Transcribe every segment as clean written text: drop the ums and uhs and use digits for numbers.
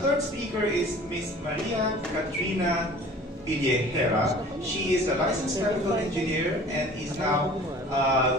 third speaker is Ms. Maria Katrina Pillejera. She is a licensed chemical engineer and is now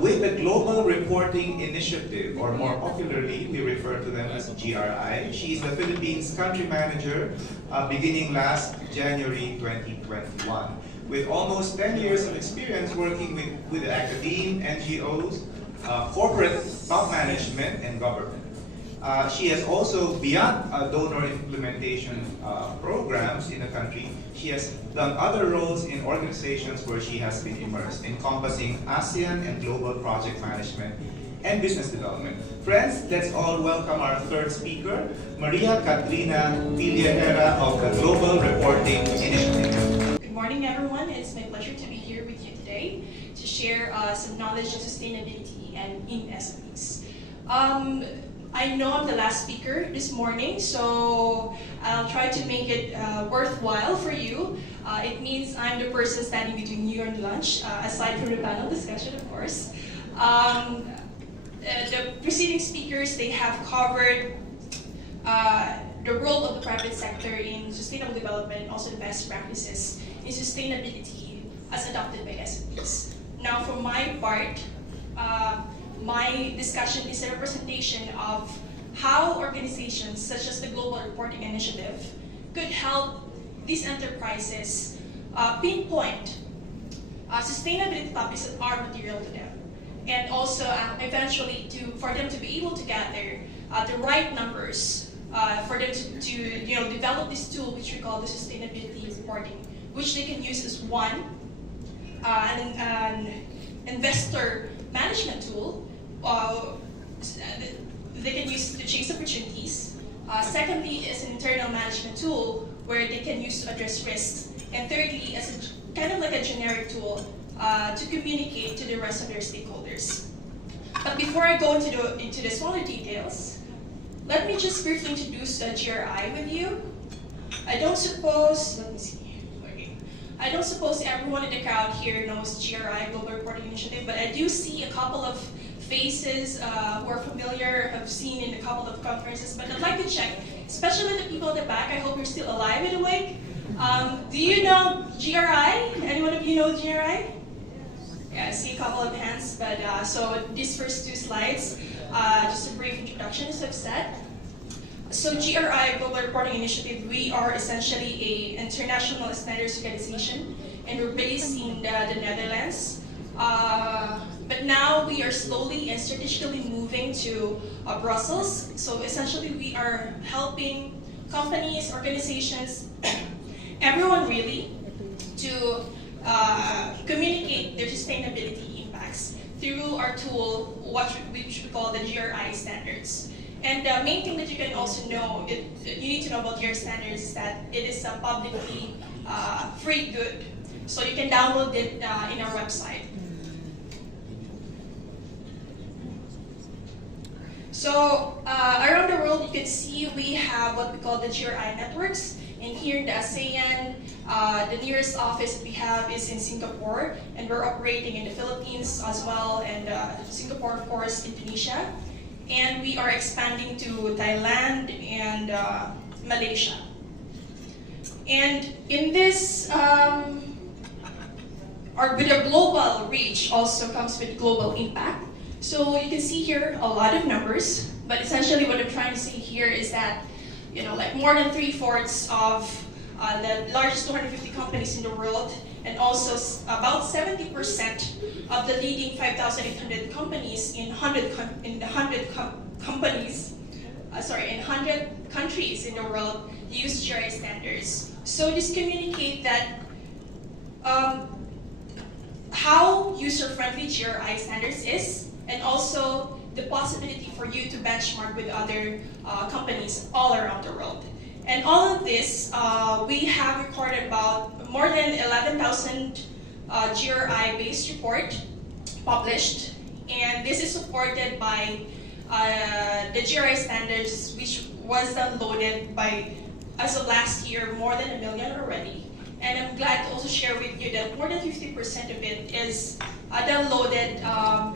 with the Global Reporting Initiative, or more popularly, we refer to them as GRI. She is the Philippines country manager beginning last January 2021. With almost 10 years of experience working with academe, NGOs, corporate top management, and government. She has also, beyond donor implementation programs in the country, she has done other roles in organizations where she has been immersed, encompassing ASEAN and global project management and business development. Friends, let's all welcome our third speaker, Maria Katrina Pillejera of the Global Reporting Initiative. Good morning, everyone. It's my pleasure to be here with you today to share some knowledge of sustainability and in SMEs. I know I'm the last speaker this morning, so I'll try to make it worthwhile for you. It means I'm the person standing between you and lunch, aside from the panel discussion, of course. The preceding speakers, they have covered the role of the private sector in sustainable development and also the best practices in sustainability as adopted by SMEs. Now, for my part, my discussion is a representation of how organizations such as the Global Reporting Initiative could help these enterprises pinpoint sustainability topics that are material to them, and also eventually for them to be able to gather the right numbers for them to develop this tool which we call the sustainability reporting, which they can use as one, an investor management tool. They can use to chase opportunities. Secondly, is an internal management tool where they can use to address risks. And thirdly, as a kind of like a generic tool to communicate to the rest of their stakeholders. But before I go into the smaller details, let me just briefly introduce GRI with you. I don't suppose everyone in the crowd here knows GRI, Global Reporting Initiative, but I do see a couple of faces who are familiar, have seen in a couple of conferences, but I'd like to check, especially the people at the back. I hope you're still alive and awake. Do you know GRI? Anyone of you know GRI? Yeah, I see a couple of hands, but so these first two slides, just a brief introduction, as I've said. So GRI, Global Reporting Initiative, we are essentially an international standards organization, and we're based in the Netherlands. But now we are slowly and strategically moving to Brussels. So essentially we are helping companies, organizations, everyone really, to communicate their sustainability impacts through our tool, which we call the GRI standards. And the main thing that you can also know, you need to know about GRI standards is that it is a publicly free good. So you can download it in our website. So around the world, you can see we have what we call the GRI networks. And here in the ASEAN, the nearest office we have is in Singapore, and we're operating in the Philippines as well, and Singapore, of course, Indonesia. And we are expanding to Thailand and Malaysia. And in this, with a global reach also comes with global impact. So you can see here a lot of numbers, but essentially what I'm trying to say here is that, like more than 3/4 of the largest 250 companies in the world, and also about 70% of the leading 5,800 companies in 100 countries in the world use GRI standards. So just communicate that how user-friendly GRI standards is, and also the possibility for you to benchmark with other companies all around the world. And all of this, we have recorded about more than 11,000 GRI-based report published, and this is supported by the GRI standards, which was downloaded by, as of last year, more than 1 million already. And I'm glad to also share with you that more than 50% of it is downloaded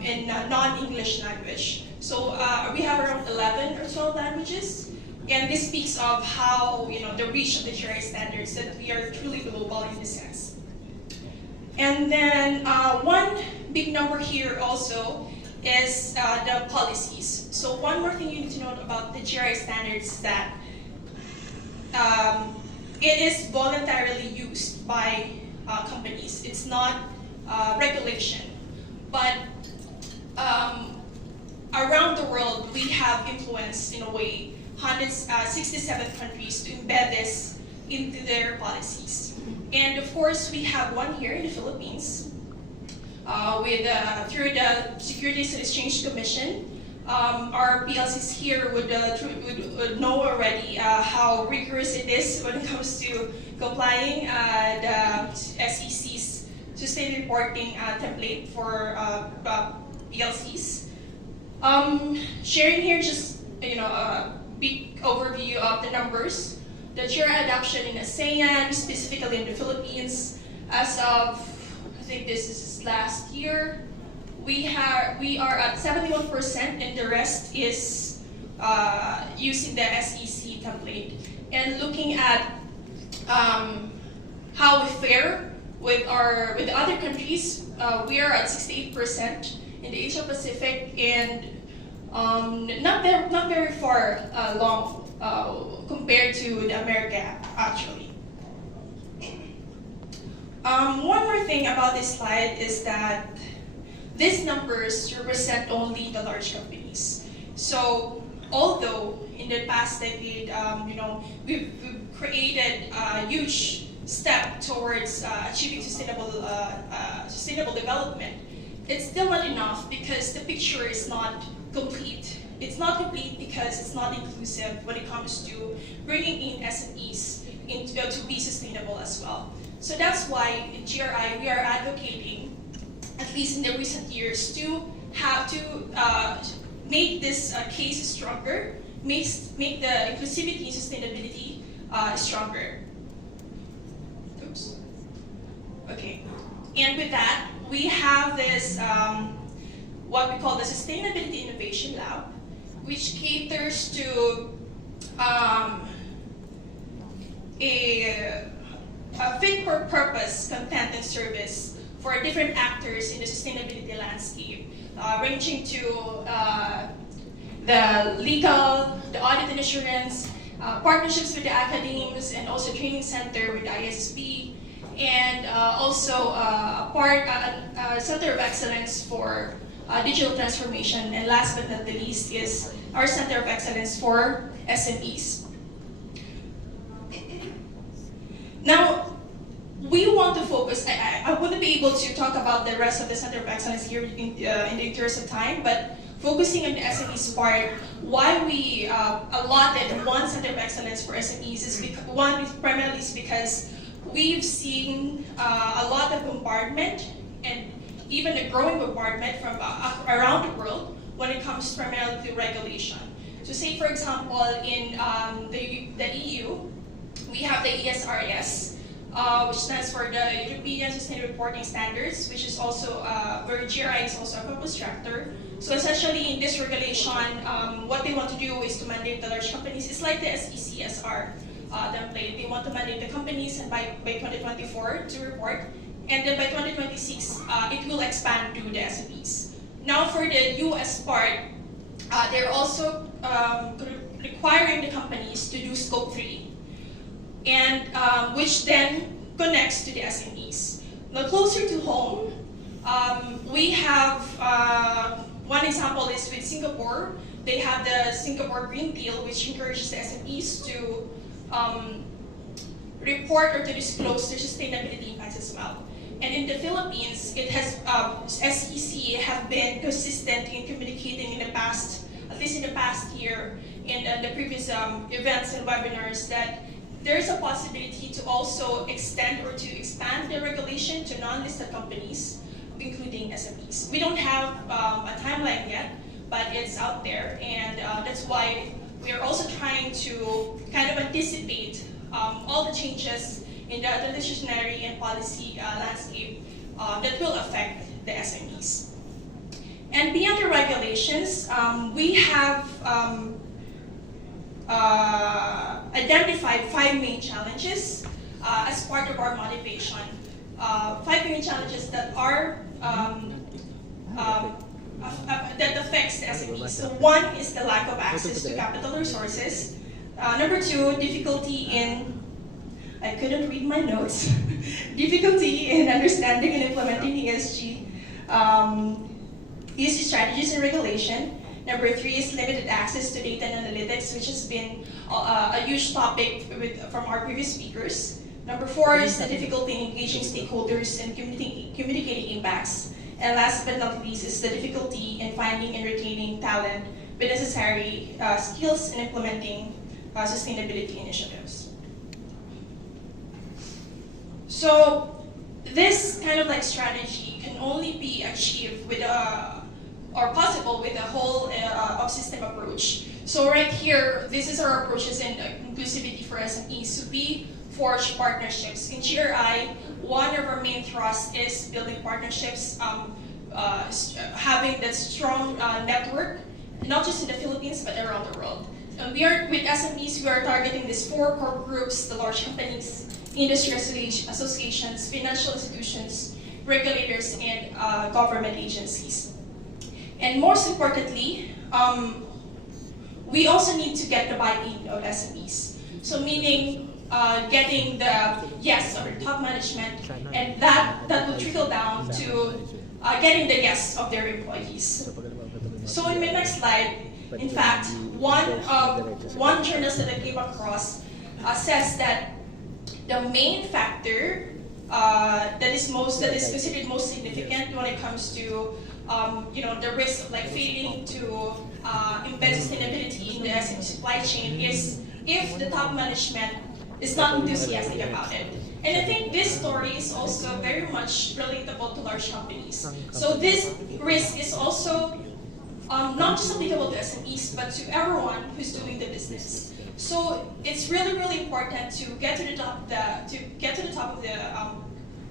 in non-English language. So we have around 11 or 12 languages And this speaks of how, the reach of the GRI standards, that we are truly global in this sense. And then one big number here also is the policies. So one more thing you need to note about the GRI standards is that it is voluntarily used by companies. It's not regulation. But around the world, we have influenced, in a way, 167 countries to embed this into their policies. And of course, we have one here in the Philippines through the Securities and Exchange Commission. Our PLCs here would know already how rigorous it is when it comes to complying the SEC's sustained reporting template for PLCs. Sharing here just a big overview of the numbers. The GRI adoption in ASEAN, specifically in the Philippines, as of, I think this is last year, we are at 71%, and the rest is using the SEC template. And looking at how we fare with the other countries, we are at 68% in the Asia Pacific, and not very far along compared to the America, actually. One more thing about this slide is that these numbers represent only the large companies. So although in the past decade, we've created a huge step towards achieving sustainable development, it's still not enough because the picture is not complete. It's not complete because it's not inclusive when it comes to bringing in SMEs to be sustainable as well. So that's why in GRI we are advocating, at least in the recent years, to have to make this case stronger, make the inclusivity and sustainability stronger. Oops. Okay. And with that, we have this what we call the Sustainability Innovation Lab, which caters to a fit-for-purpose content and service for different actors in the sustainability landscape, ranging to the legal, the audit and assurance, partnerships with the academies, and also training center with the ISB, and also a center of excellence for digital transformation, and last but not the least is our Center of Excellence for SMEs. Now, we want to focus, I wouldn't be able to talk about the rest of the Center of Excellence here in the interest of time, but focusing on the SMEs part, why we allotted one Center of Excellence for SMEs is primarily because we've seen a lot of bombardment and even a growing bombardment from around the world when it comes primarily to regulation. So say, for example, in the EU, we have the ESRS, which stands for the European Sustainable Reporting Standards, which is also, where GRI is also a co-constructor. So essentially in this regulation, what they want to do is to mandate the large companies. It's like the SECSR template. They want to mandate the companies and by 2024 to report. And then by 2026, it will expand to the SMEs. Now for the US part, they're also requiring the companies to do Scope 3, and which then connects to the SMEs. Now closer to home, we have, one example is with Singapore. They have the Singapore Green Deal, which encourages the SMEs to report or to disclose their sustainability impacts as well. And in the Philippines, it has SEC have been consistent in communicating in the past, at least in the past year, in the previous events and webinars, that there is a possibility to also extend or to expand the regulation to non-listed companies, including SMEs. We don't have a timeline yet, but it's out there, and that's why we are also trying to kind of anticipate all the changes in the legislative and policy landscape that will affect the SMEs. And beyond the regulations, we have identified 5 main challenges as part of our motivation. 5 main challenges that are that affects the SMEs. So one is the lack of access to capital resources. Number 2, difficulty in, I couldn't read my notes, difficulty in understanding and implementing ESG strategies and regulation. Number 3 is limited access to data and analytics, which has been a huge topic from our previous speakers. Number 4 is the difficulty in engaging stakeholders and communicating impacts. And last but not least is the difficulty in finding and retaining talent with necessary skills in implementing sustainability initiatives. So this kind of like strategy can only be achieved with or possible with a whole of system approach. So right here, this is our approaches in inclusivity for SMEs. So we forge partnerships. In GRI, one of our main thrusts is building partnerships, having that strong network, not just in the Philippines, but around the world. And we are, with SMEs, we are targeting these 4 core groups: the large companies, industry associations, financial institutions, regulators, and government agencies. And most importantly, we also need to get the buy-in of SMEs. So meaning getting the yes of the top management, and that will trickle down to getting the yes of their employees. So in my next slide, in fact, one journalist that I came across says that the main factor that is considered most significant when it comes to the risk of like failing to embed sustainability in the SME supply chain is if the top management is not enthusiastic about it. And I think this story is also very much relatable to large companies. So this risk is also not just applicable to SMEs, but to everyone who's doing the business. So it's really, really important to get to the top of the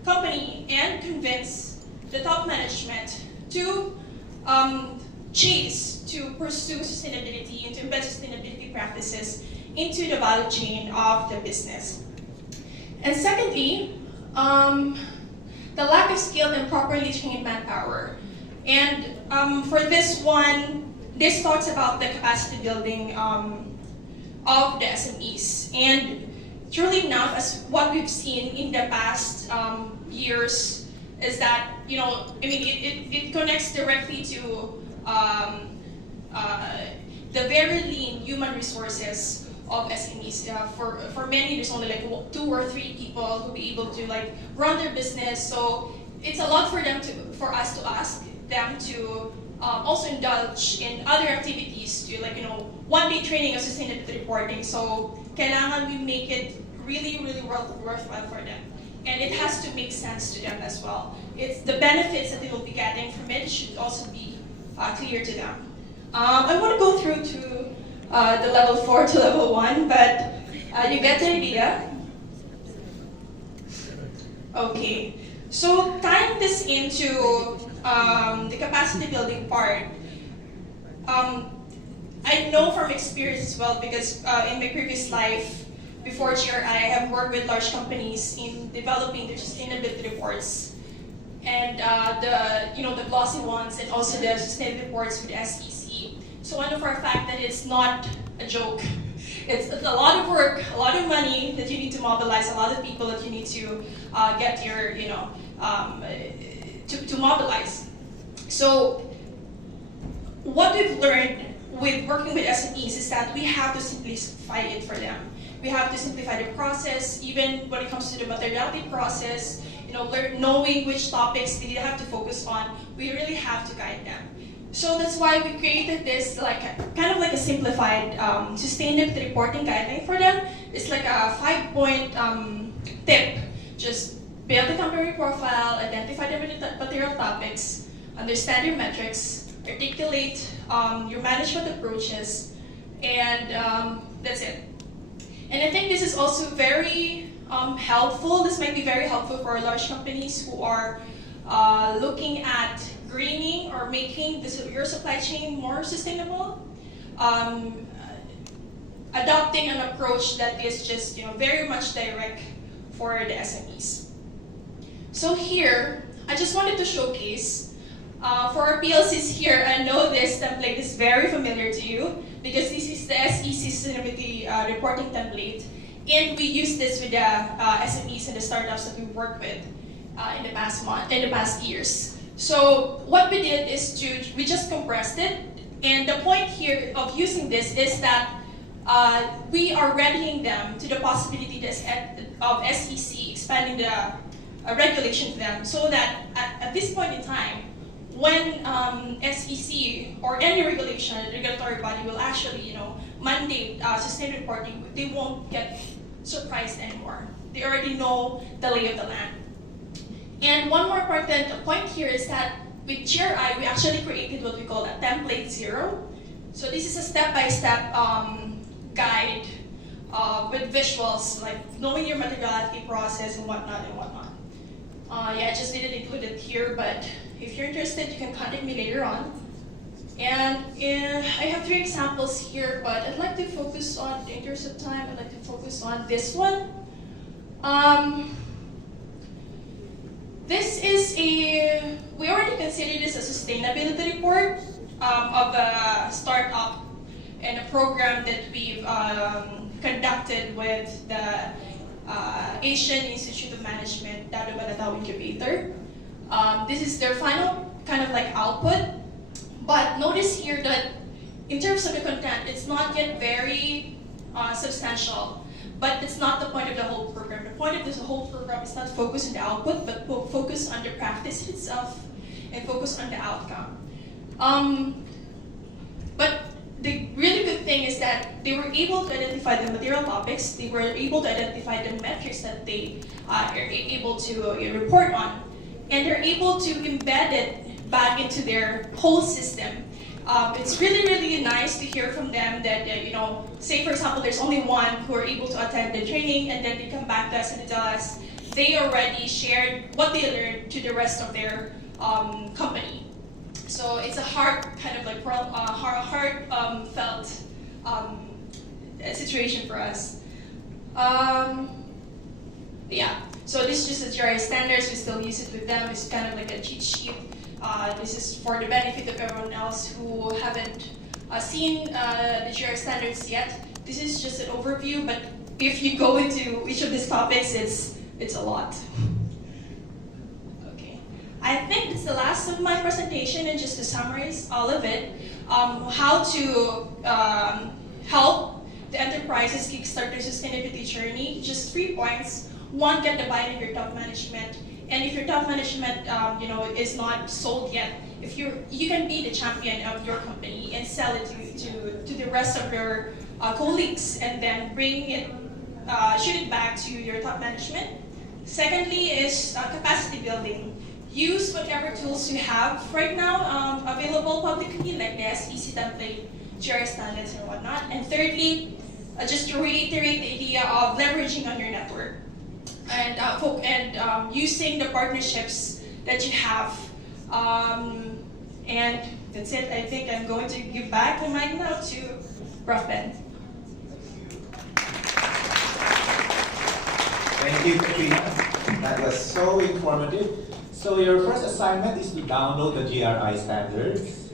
company and convince the top management to pursue sustainability and to embed sustainability practices into the value chain of the business. And secondly, the lack of skilled and properly trained manpower. And for this one, this talks about the capacity building of the SMEs. And truly enough, as what we've seen in the past years, is that, it connects directly to the very lean human resources of SMEs. For many, there's only like 2 or 3 people who be able to like run their business. So it's a lot for us to ask them to also indulge in other activities to one-day training of sustainability reporting. So kailangan we make it really, really worthwhile for them. And it has to make sense to them as well. It's the benefits that they will be getting from it should also be clear to them. I want to go through to the level 4 to level 1, but you get the idea. Okay, so tying this into the capacity building part, I know from experience as well, because in my previous life, before GRI, I have worked with large companies in developing their sustainability reports, and the glossy ones, and also the sustainability reports with SEC. So I know for a fact that it's not a joke. It's a lot of work, a lot of money that you need to mobilize, a lot of people that you need to get your, to mobilize. So what we've learned with working with SMEs is that we have to simplify it for them. We have to simplify the process, even when it comes to the materiality process, knowing which topics they have to focus on. We really have to guide them. So that's why we created this kind of like a simplified sustainability reporting guideline for them. It's like a 5-point tip. Just build the company profile, identify the material topics, understand your metrics, articulate your management approaches, and that's it. And I think this is also very helpful. This might be very helpful for large companies who are looking at greening or making your supply chain more sustainable. adopting an approach that is just very much direct for the SMEs. So here, I just wanted to showcase for our PLCs here. I know this template is very familiar to you because this is the SEC Sustainability Reporting template, and we use this with the SMEs and the startups that we work with in the past years. So what we did is we just compressed it, and the point here of using this is that we are readying them to the possibility of SEC expanding the regulation to them, so that at this point in time, when SEC or any regulatory body will actually mandate sustainable reporting, they won't get surprised anymore. They already know the lay of the land. And one more important point here is that with GRI, we actually created what we call a template zero. So this is a step-by-step guide with visuals, like knowing your methodology process and whatnot. Yeah, I just didn't include it here, but if you're interested, you can contact me later on. And I have 3 examples here, but I'd like to focus on, in interest of time, I'd like to focus on this one. This is we already consider this a sustainability report of a startup and a program that we've conducted with the Asian Institute of Management, Dado Banatao Incubator. This is their final kind of like output, but notice here that in terms of the content, it's not yet very substantial, but it's not the point of the whole program. The point of this whole program is not focus on the output, but focus on the practice itself and focus on the outcome. But the really good thing is that they were able to identify the material topics, they were able to identify the metrics that they are able to report on, and they're able to embed it back into their whole system. It's really, really nice to hear from them that, say for example, there's only one who are able to attend the training, and then they come back to us and tell us they already shared what they learned to the rest of their company. So it's a hard kind of like felt situation for us. Yeah. So this is just the GRI standards. We still use it with them. It's kind of like a cheat sheet. This is for the benefit of everyone else who haven't seen the GRI standards yet. This is just an overview, but if you go into each of these topics, it's a lot. Okay, I think it's the last of my presentation, and just to summarize all of it, how to help the enterprises kickstart their sustainability journey. Just 3 points. 1, get the buy-in of your top management. And if your top management, is not sold yet, if you can be the champion of your company and sell it to the rest of your colleagues, and then shoot it back to your top management. Secondly is capacity building. Use whatever tools you have right now available publicly, like the SEC template, GRI standards, and whatnot. And thirdly, just to reiterate the idea of leveraging on your network. And using the partnerships that you have. And that's it. I think I'm going to give back the mic now to Prof. Ben. Thank you, Katrina. That was so informative. So your first assignment is to download the GRI standards,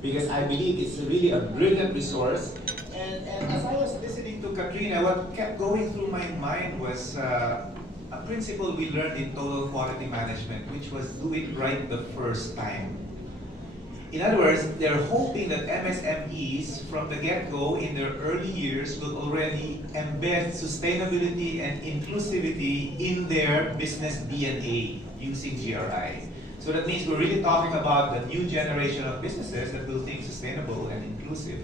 because I believe it's really a brilliant resource. And as I was listening to Katrina, what kept going through my mind was a principle we learned in total quality management, which was do it right the first time. In other words, they're hoping that MSMEs from the get-go in their early years will already embed sustainability and inclusivity in their business DNA using GRI. So that means we're really talking about the new generation of businesses that will think sustainable and inclusive.